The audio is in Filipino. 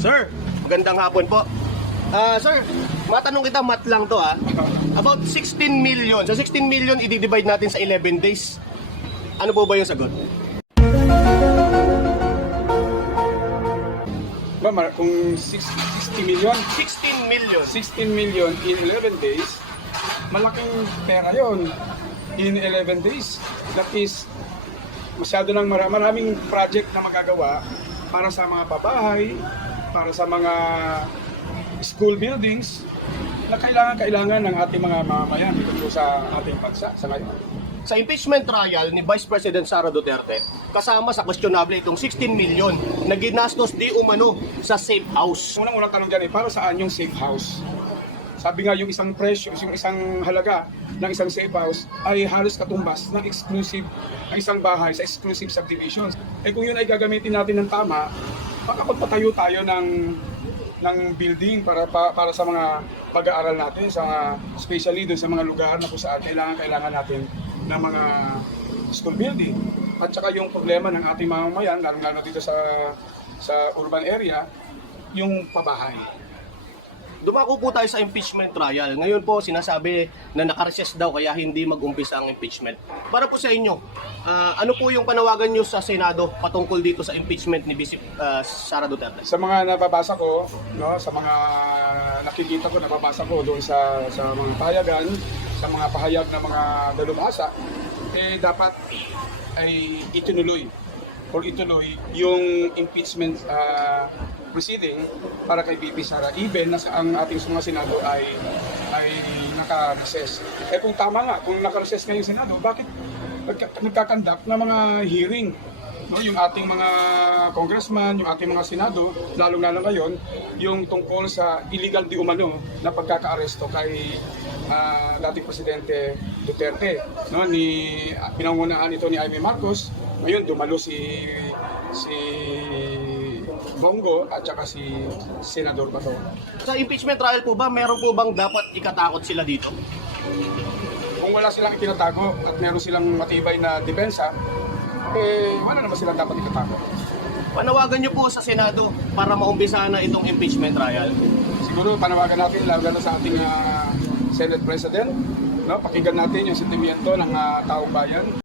Sir, magandang hapon po. Ah, sir, matanong kita, mat lang to ah. About 16 million. So 16 million i-divide natin sa 11 days. Ano po ba yung sagot? Ba, mar- kung 6 60 million, 16 million. 16 million in 11 days, malaking pera yon in 11 days. That is, masyado ng mara- maraming project na magagawa para sa mga pabahay, para sa mga school buildings na kailangan-kailangan ng ating mga mamamayan dito po sa ating bansa sa ngayon. Sa impeachment trial ni Vice President Sara Duterte, kasama sa questionable itong 16 million na ginastos di umano sa safe house. Unang-unang tanong dyan eh, para saan yung safe house? Sabi nga yung isang presyo, yung isang halaga ng isang safe house ay halos katumbas ng exclusive, ng isang bahay sa exclusive subdivisions. Eh kung yun ay gagamitin natin ng tama, makakapagpatayo tayo ng ng building para pa- para sa mga pag-aaral natin sa especially doon sa mga lugar na kung saan kailangan kailangan natin ng mga school building at saka yung problema ng ating mamamayan lalo lalo dito sa sa urban area yung pabahay. Dumako po tayo sa impeachment trial. Ngayon po sinasabi na nakareses daw kaya hindi mag-umpisa ang impeachment. Para po sa inyo, ah, ano po yung panawagan nyo sa Senado patungkol dito sa impeachment ni Vice ah, Sara Duterte? Sa mga nababasa ko, no, sa mga nakikita ko, nababasa ko doon sa sa mga payagan, sa mga pahayag ng mga dalubhasa, eh dapat ay itinuloy or ituloy yung impeachment ah, proceeding para kay BP Sara even na ang ating mga senado ay ay naka-recess. Eh kung tama nga, kung naka-recess nga yung senado, bakit nagka- nagkakandak na mga hearing no, yung ating mga congressman, yung ating mga senado, lalo na lang ngayon, yung tungkol sa illegal di umano na pagkakaaresto kay ah, dating presidente Duterte, no, ni pinangunaan ito ni Jaime Marcos. Ngayon dumalo si si Bongo at saka si Senador Bato. Sa impeachment trial po ba, meron po bang dapat ikatakot sila dito? Kung wala silang itinatago at meron silang matibay na depensa, eh wala naman silang dapat itatakot. Panawagan nyo po sa Senado para maumpisa na itong impeachment trial. siguro panawagan natin lalo na sa ating ah, Senate President, no? pakinggan natin yung sentimiento ng ah, taong bayan.